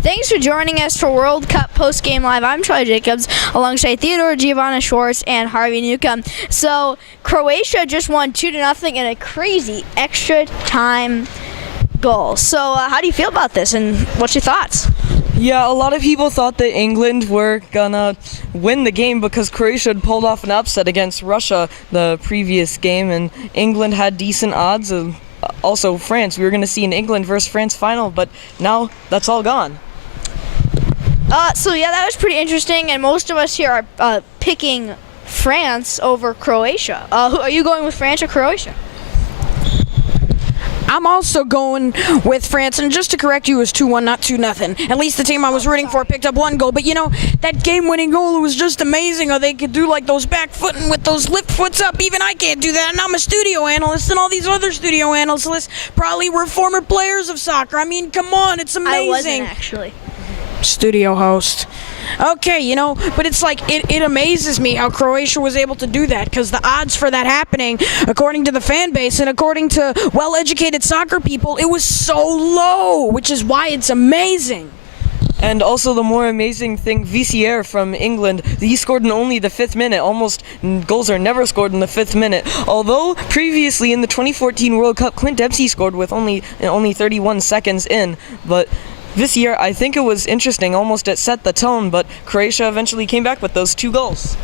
Thanks for joining us for World Cup Post-Game Live. I'm Troy Jacobs alongside Theodore Giovanna Schwartz and Harvey Newcomb. So Croatia just won 2-0 in a crazy extra time goal. So how do you feel about this and what's your thoughts? Yeah, a lot of people thought that England were gonna win the game because Croatia had pulled off an upset against Russia the previous game, and England had decent odds. Also, France. We were gonna see an England versus France final, but now that's all gone. So yeah, that was pretty interesting, and most of us here are picking France over Croatia. Are you going with France or Croatia? I'm also going with France, and just to correct you, it was 2-1, not 2-0. At least the team I was rooting for picked up one goal, but you know, that game-winning goal, it was just amazing how they could do like those back footing with those lift foots up. Even I can't do that, and I'm a studio analyst, and all these other studio analysts probably were former players of soccer. I mean, come on, it's amazing. I wasn't, actually. Studio host. Okay, you know, but it's like, it amazes me how Croatia was able to do that, because the odds for that happening, according to the fan base and according to well-educated soccer people, it was so low, which is why it's amazing. And also the more amazing thing, Vizier from England, he scored in only the 5th minute. Almost goals are never scored in the 5th minute. Although previously in the 2014 World Cup, Clint Dempsey scored with only 31 seconds in, but this year, I think it was interesting, almost it set the tone, but Croatia eventually came back with those 2 goals.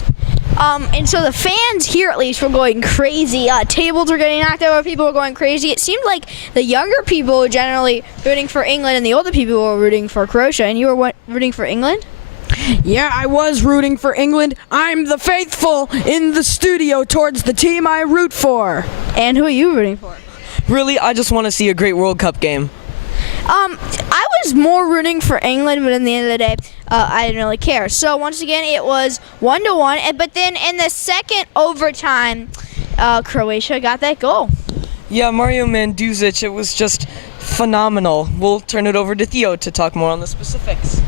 And so the fans here, at least, were going crazy. Tables were getting knocked over, people were going crazy. It seemed like the younger people were generally rooting for England and the older people were rooting for Croatia. And you were rooting for England? Yeah, I was rooting for England. I'm the faithful in the studio towards the team I root for. And who are you rooting for? Really, I just want to see a great World Cup game. I was more rooting for England, but in the end of the day, I didn't really care. So once again, it was 1-1, but then in the second overtime, Croatia got that goal. Yeah, Mario Mandzukic, it was just phenomenal. We'll turn it over to Theo to talk more on the specifics.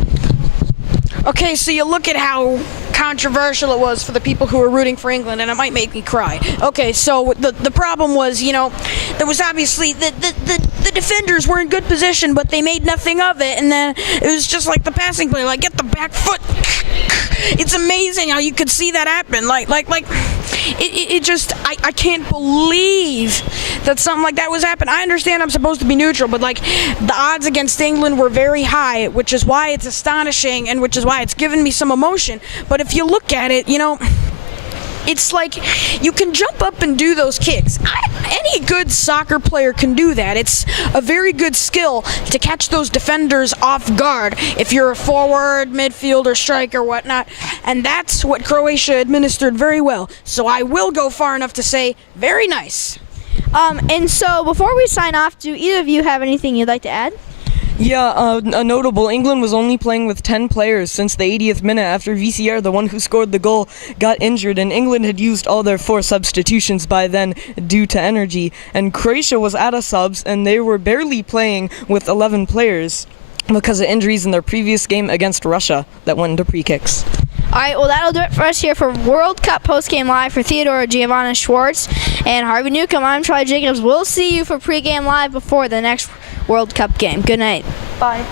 Okay, so you look at how controversial it was for the people who were rooting for England, and it might make me cry. Okay, so the problem was, you know, there was obviously the defenders were in good position, but they made nothing of it, and then it was just like the passing play, like get the back foot. It's amazing how you could see that happen. It just, I can't believe that something like that was happening. I understand I'm supposed to be neutral, but like the odds against England were very high, which is why it's astonishing and which is why it's given me some emotion. But if you look at it, you know, it's like you can jump up and do those kicks. Any good soccer player can do that. It's a very good skill to catch those defenders off guard if you're a forward, midfielder, striker, whatnot. And that's what Croatia administered very well. So I will go far enough to say very nice. And so before we sign off, do either of you have anything you'd like to add? Yeah, a notable, England was only playing with 10 players since the 80th minute after Vizier, the one who scored the goal, got injured, and England had used all their 4 substitutions by then due to energy, and Croatia was out of subs, and they were barely playing with 11 players because of injuries in their previous game against Russia that went into pre-kicks. All right, well, that'll do it for us here for World Cup Post-Game Live for Theodore Giovanna Schwartz and Harvey Newcomb. I'm Troy Jacobs. We'll see you for Pre-Game Live before the next World Cup game. Good night. Bye.